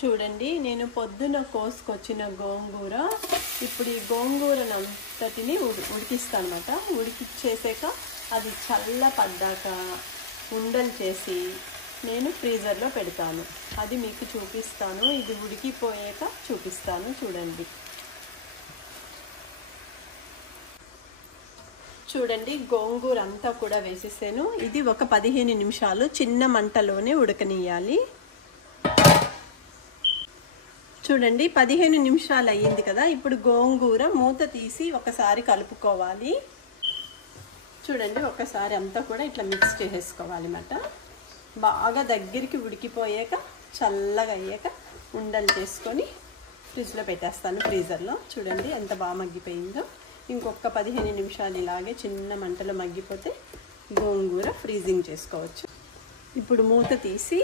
చూడండి, నేను పొద్దున కోసుకొచ్చిన గోంగూర ఇప్పుడు ఈ గోంగూరనంతటిని ఉడికిస్తాను అన్నమాట. ఉడికిచ్చేసాక అది చల్లపడ్డాక ఉండలు చేసి నేను ఫ్రీజర్లో పెడతాను. అది మీకు చూపిస్తాను. ఇది ఉడికిపోయాక చూపిస్తాను. చూడండి చూడండి గోంగూర అంతా కూడా వేసేసాను. ఇది ఒక 15 నిమిషాలు చిన్న మంటలోనే ఉడకనియాలి. చూడండి 15 నిమిషాలు అయ్యింది కదా. ఇప్పుడు గోంగూర మూత తీసి ఒకసారి కలుపుకోవాలి. చూడండి ఒకసారి అంతా కూడా ఇట్లా మిక్స్ చేసేసుకోవాలి అన్నమాట. బాగా దగ్గరికి ఉడికిపోయాక చల్లగా అయ్యాక ఉండలు చేసుకొని ఫ్రిడ్జ్లో పెట్టేస్తాను, ఫ్రీజర్లో. చూడండి ఎంత బాగా మగ్గిపోయిందో. ఇంకొక 15 నిమిషాలు ఇలాగే చిన్న మంటలో మగ్గిపోతే గోంగూర ఫ్రీజింగ్ చేసుకోవచ్చు. ఇప్పుడు మూత తీసి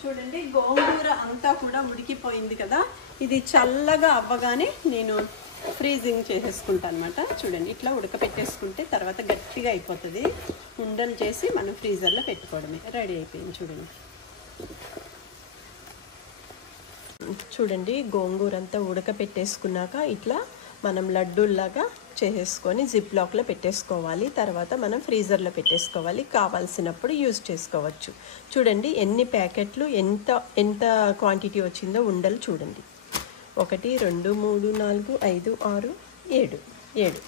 చూడండి గోంగూర అంతా కూడా ఉడికిపోయింది కదా. ఇది చల్లగా అవ్వగానే నేను ఫ్రీజింగ్ చేసేసుకుంటాను అనమాట. చూడండి ఇట్లా ఉడకపెట్టేసుకుంటే తర్వాత గట్టిగా అయిపోతుంది. ఉండలు చేసి మనం ఫ్రీజర్లో పెట్టుకోవడమే. రెడీ అయిపోయింది. చూడండి గోంగూర అంతా ఉడకపెట్టేసుకున్నాక ఇట్లా మనం లడ్డూల్లాగా చేసేసుకొని జిప్ లాక్లో పెట్టేసుకోవాలి. తర్వాత మనం ఫ్రీజర్లో పెట్టేసుకోవాలి. కావాల్సినప్పుడు యూజ్ చేసుకోవచ్చు. చూడండి ఎన్ని ప్యాకెట్లు ఎంత క్వాంటిటీ వచ్చిందో ఉండలు చూడండి. 1 2 3 4 5 6 7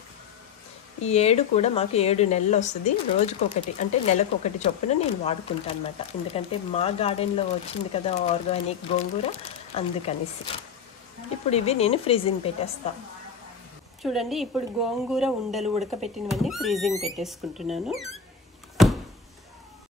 ఈ 7 కూడా మాకు 7 నెలలు వస్తుంది. రోజుకొకటి అంటే నెలకొకటి చొప్పున నేను వాడుకుంటాను అనమాట. ఎందుకంటే మా గార్డెన్లో వచ్చింది కదా ఆర్గానిక్ గోంగూర, అందుకనేసి. ఇప్పుడు ఇవి నేను ఫ్రీజింగ్ పెట్టేస్తాను. చూడండి ఇప్పుడు గోంగూర ఉండలు ఉడకపెట్టినవన్నీ ఫ్రీజింగ్ పెట్టేసుకుంటున్నాను.